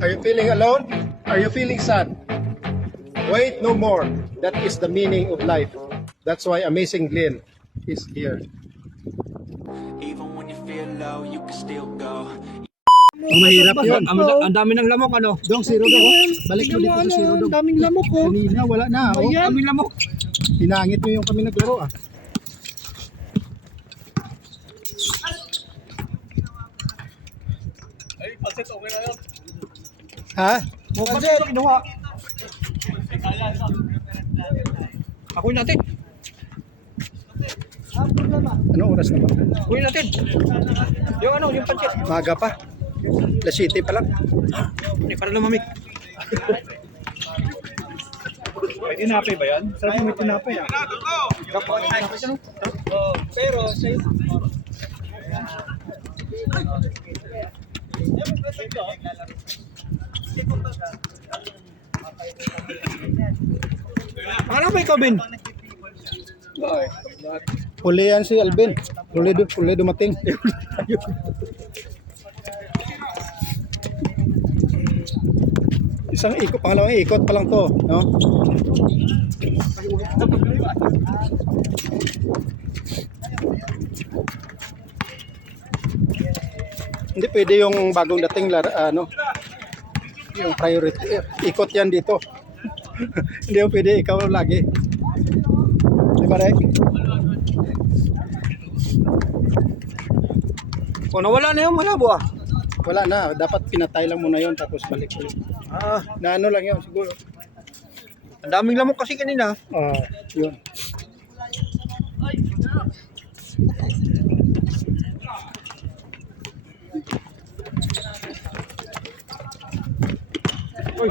Are you feeling alone? Are you feeling sad? Wait no more. That is the meaning of life. That's why Amazing Glenn is here. Even when you feel low, you can still go. Ang mahirap Yun. ang dami ng lamok ano. Dong, zero dong. Balik mo dito sa zero dong. Daming lamok oh. Kanina, wala na. Oh. Daming lamok. Hinangit mo yung kami naglaro ah. Ay, pansit okay na yun. Ha? Pansit kinuha. Akuin natin. Ano oras na ba? Akuin natin. Yung ano, yung pansit. Maga pa. Alas 7 pa lang. Hindi, para lumamig. May tinapay ba yan? Sarap may tinapay ah. Pero sa Ano ba ikaw, Ben? Huli yan si Alvin. Huli dumating. Isang ikot, pangalawang ikot pa lang to, no? Hindi pwede yung bagong dating ano, yung priority. Ikot yan dito. Hindi mo pwede ikaw lagi. Di ba, Rek? O, nawala na yung malabo ah. Wala na, dapat pinatay lang muna yon tapos balik ulit. Ah, Na ano lang yun siguro. ang daming lamok kasi kanina. Yun. Uy,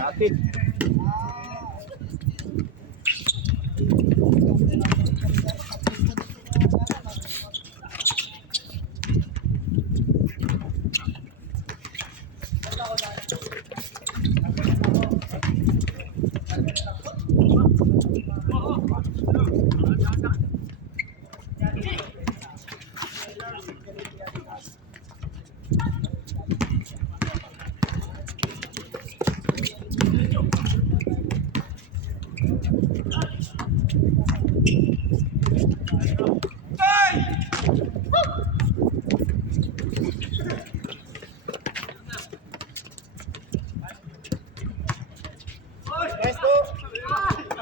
natin.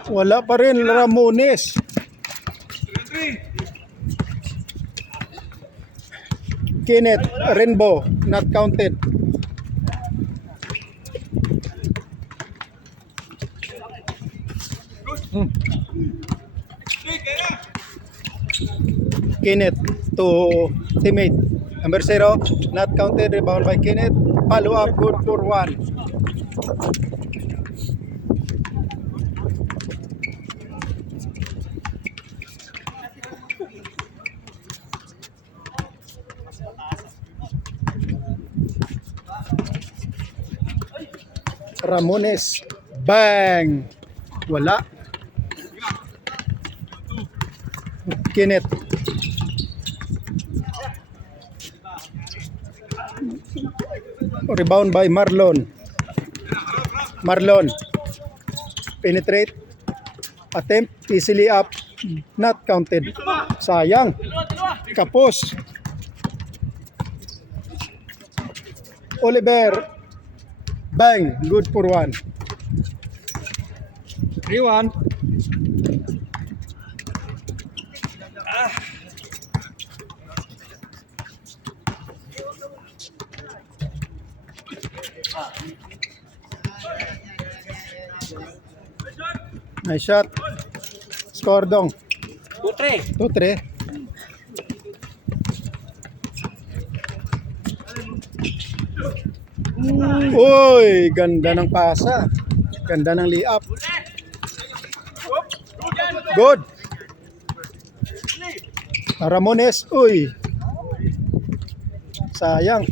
Wala pa rin Ramones. Kenneth Rainbow not counted. Kenneth to teammate. Number 0 not counted. Rebound by Kenneth. Follow up good for 1. Ramones. Bang! Wala. Kenneth. Rebound by Marlon. Marlon. Penetrate. Attempt. Easily up. Not counted. Sayang. Kapos. Oliver. Bang! Good for 1. 3-1. Nice shot. Score dong. 2-3. 2-3. Uy, ganda ng pasa. Ganda ng layup. Good. Ramones, uy. Sayang.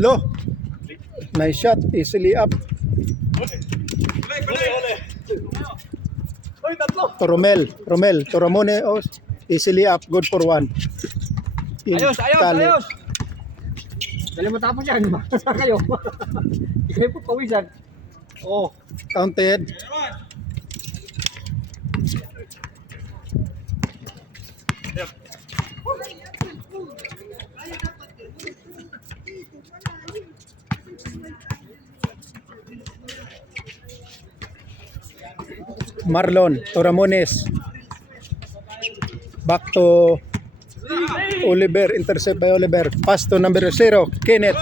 Low. Nice shot. Easily up. To Romel. To Ramone. Oh, easily up. Good for 1. Ayos. Dali mo tapos yan. Saan kayo? Hindi kayo po pawisan. Oh. Counted. Marlon to Ramones. Back to Oliver. Intercept by Oliver. Pass to number 0. Kenneth,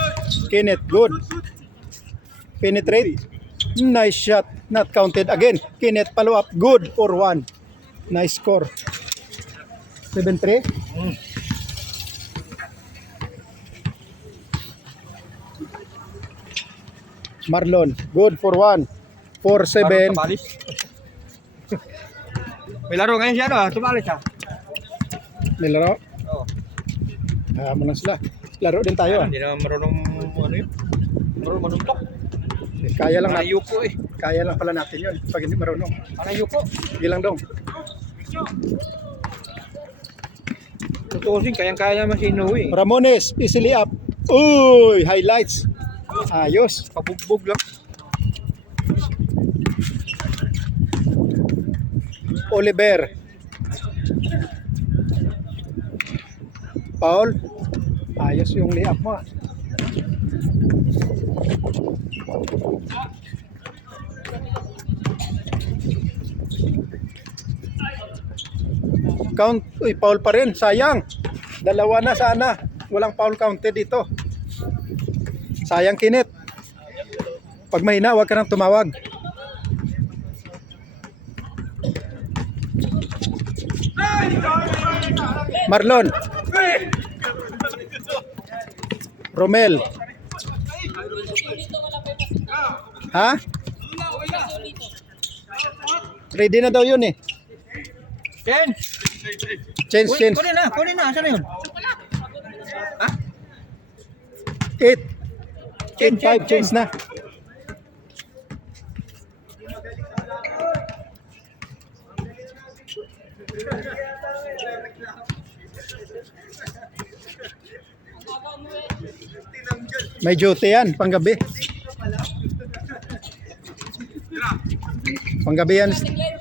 good. Penetrate. Nice shot. Not counted again. Kenneth, follow up. Good for 1. Nice score. 7-3. Marlon, good for 1. 4-7. Tumalis. May laro ngayon siya, no? Tumalis siya. May laro. Oo. Mo na sila. Laro din tayo. Hindi naman marunong ano yun. Marunong manuntok. Kaya lang natin. Manayuko eh. Kaya lang pala natin yun. Pag hindi marunong. Manayuko. Sige lang dong. Tutusin, kayang-kaya naman si Inoue. Ramones, easily up. Uy, highlights. Ayos. Pabugbog lang. Oliver. Paul. Ayos yung layup mo. Count. Uy, foul pa rin. Sayang. Dalawa na sana. Walang foul counted dito. Sayang, Kinit. Pag mahina, huwag ka nang tumawag. Marlon. Romel. Ha? Ready na daw yun eh. Ken! Change. Kunin na. Saan na yun? 8. 5 change na. May duty yan, panggabi. Panggabi yan.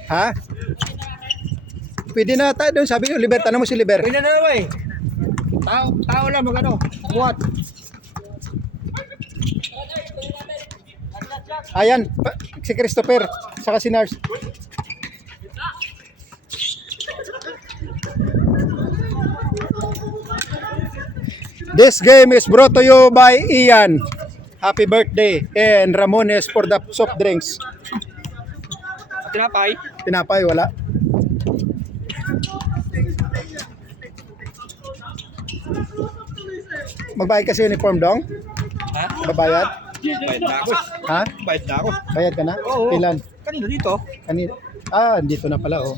Ha? Pwede na tayo doon. Sabi ko, Liber, tanong mo si Liber. Pwede na naman eh. Tao lang magano. Buhat. Ayan, si Christopher, saka si Nars. This game is brought to you by Ian. Happy birthday and Ramones for the soft drinks. Tinapay. Tinapay, wala. Magbayad kasi uniform dong? Ha? Babayad? Bayad na ako. Ha? Bayad na ako. Bayad ka na? Oo. Ilan? Kanino dito? Kanina? Dito na pala oh.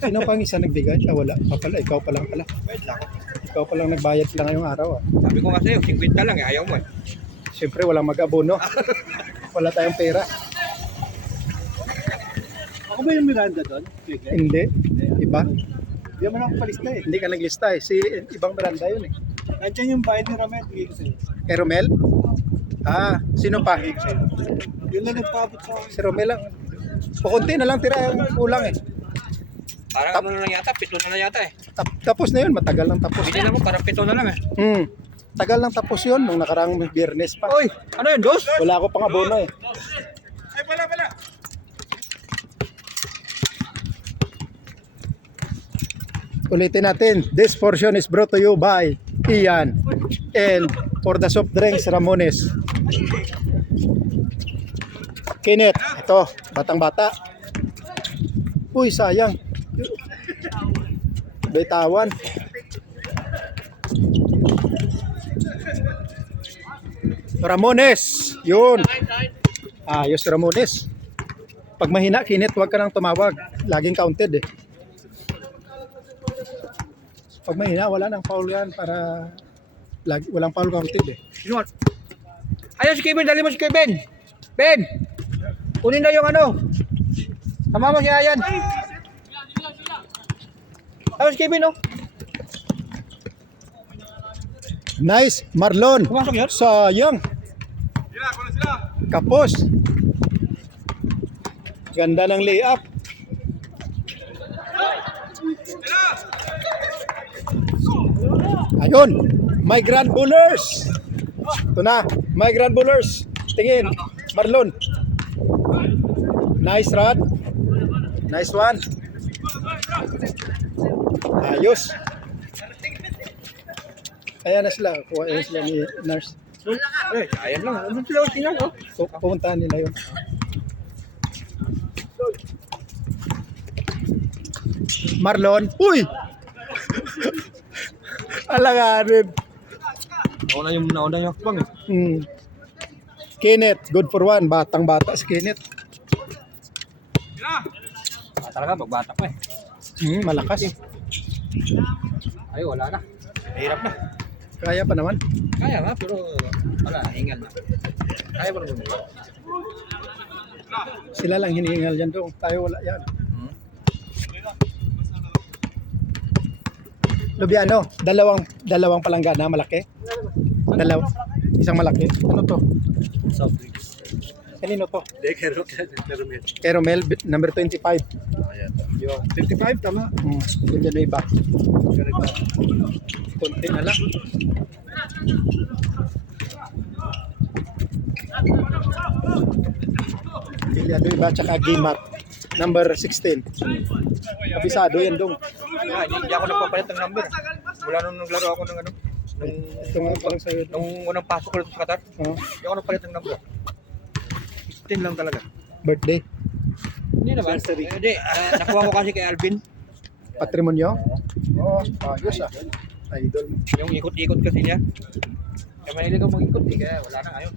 Sino pang isa nagbigay? Wala pa pala. Ikaw pa lang pala. Bayad na ako. Ikaw pa lang nagbayad lang ngayong araw ah. Sabi ko nga sa'yo, 50 lang eh. Ayaw mo eh. Siyempre walang mag-abono. Wala tayong pera. Ako ba yung Miranda doon? Hindi. Iba. Hindi naman ako palista eh. Hindi ka naglista eh. Si ibang Miranda yun eh. Nandiyan yung bayad ni Ramel. Bigay ko sa'yo. Kay Romel? Sino pa? Yun lang nagpabot sa akin. Si Romel lang. Pukunti na lang tira yung kulang eh. Parang ano na lang yata, 7 na lang yata eh. Tapos na yun. Matagal lang tapos. Hindi na mo, parang 7 na lang eh. Tagal lang tapos yun. Nung nakarang Biyernes pa. Oy, ano yun, Dos? Wala ako pang abono eh. Ay, pala. Ulitin natin. This portion is brought to you by Ian. And for the soft drinks, Ramones. Kinit. Ito, batang-bata. Uy, sayang. Baitawan. Ramones. Yun. Ayos Ramones. Pag mahina, Kinit, huwag ka nang tumawag. Laging counted eh. Pag mahina, wala nang foul yan para walang foul counted eh. Sino? Ayun si Kevin, dali mo si Kevin. Ben! Kunin na yung ano. Sama mo si Ayan. Ayun si Kevin, oh. Nice, Marlon. Pumasok yun? Sayang. Kapos. Ganda ng layup. Ayun, my grand bullers. Ito na, my grand bullers. Tingin, Marlon. Nice run. Nice one. Ayos. Ayan na sila. Kuha na sila ni Nurse. Eh, ayan lang. Ano sila tingnan, oh. Pupuntahan nila yun. Marlon. Uy! Alanganin. Nauna yung akbang, eh. Kenneth, good for one. Batang bata si Kenneth. Talaga, magbata pa, eh. Malakas. Ay, wala na. Hirap na. Kaya pa naman. Kaya nga, pero wala, hingal na. Kaya pa naman. Sila lang hinihingal dyan doon. Tayo wala yan. Lubiano, dalawang palanggana, malaki. Isang malaki. Ano to? Soft drinks. Kanino to? Kero. Caramel, number 25. Ayan. Yung 55, tama. Yun dyan na iba. Kunti na lang. Bilyado iba, tsaka Gimat. Number 16. Kabisado yan dong. Hindi ako nagpapalit ng number. Mula nung naglaro ako ng ano. Ito nga pang sa'yo. Nung unang pasok ko dito sa Qatar, hindi ako nagpalit ng number. 15 lang talaga. Birthday. Hindi naman. Hindi, nakuha ko kasi kay Alvin. Patrimonyo. Oo, ayos ah. Idol mo. Yung ikot-ikot kasi niya. Kaya mahilig ako mag-ikot, kaya wala na ngayon.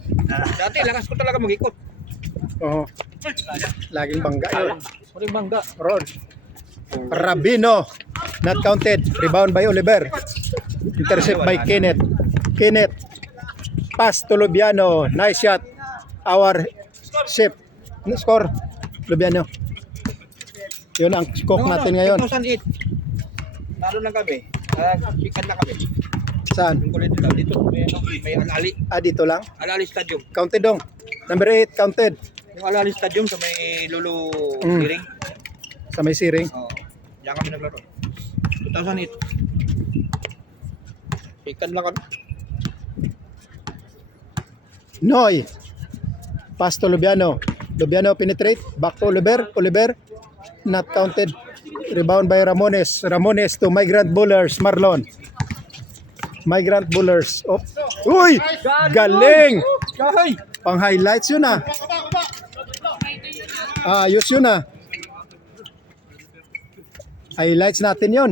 Dati, lakas ko talaga mag-ikot. Oo. Laging bangga yun. Muling bangga. Ron. Rabino. Not counted. Rebound by Oliver. Intercept by Kenneth. Kenneth. Pass to Lubiano. Nice shot. Our ship. Score. Lubiano. Yun ang scope natin ngayon. 2008. Lalo lang kami. Sikat na kami. Saan? Yung kulit nila. Dito, may Alali. Dito lang. Alali Stadium. Counted dong. Number 8, counted. Yung Alali Stadium sa may Lulu Mm. Liring. Sa may siring. Oo. Diyan kami naglaro. 2008. Sikat lang kami. Noy. Pass to Lubiano. Lubiano penetrate. Back to Oliver. Oliver. Not counted. Rebound by Ramones. Ramones to Migrant Bullers. Marlon. Migrant Bullers. Oh. Uy! Galing! Kahay! Pang highlights yun ah. Ayos yun ah. Highlights natin yun.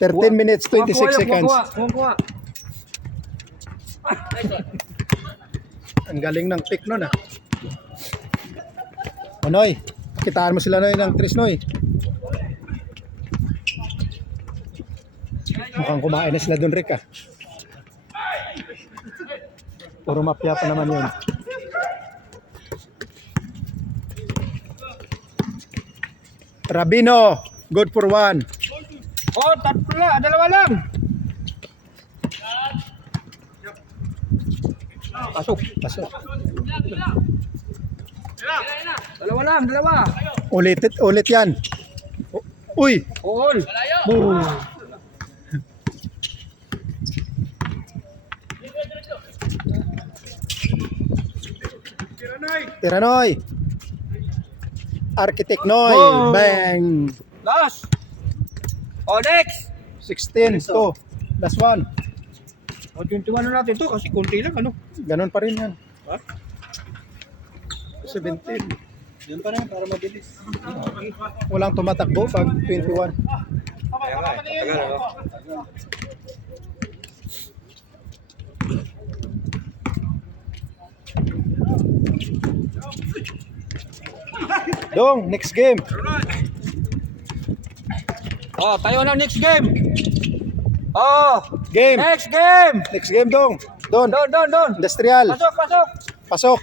13 minutes, 26 seconds. Kuha. Ang galing ng pick nun ah. O Noy, kitaan mo sila Noy ng Tris Noy. Mukhang kumain na sila dun Rick ah. Puro mapya pa naman yun. Rabino, good for one. Oh, tatlo lang. Dalawa lang. Pasok. Pasok. Dalawa lang. Ulit yan. Uy! All. Boom! Tiranoy! Architect Noy! Boom! Bang! Last. Oh, next. 16 to. Last one. Oh, 21 na natin to kasi kunti lang ano. Ganon pa rin yan. Ha? 17. Yan pa rin para mabilis. Walang tumatakbo pag 21. Kaya nga, tagal ano. Dong, next game. Oh, tayo na next game. Oh! Game. Next game! Next game dong. Don. Doon! Industrial. Pasok! Pasok.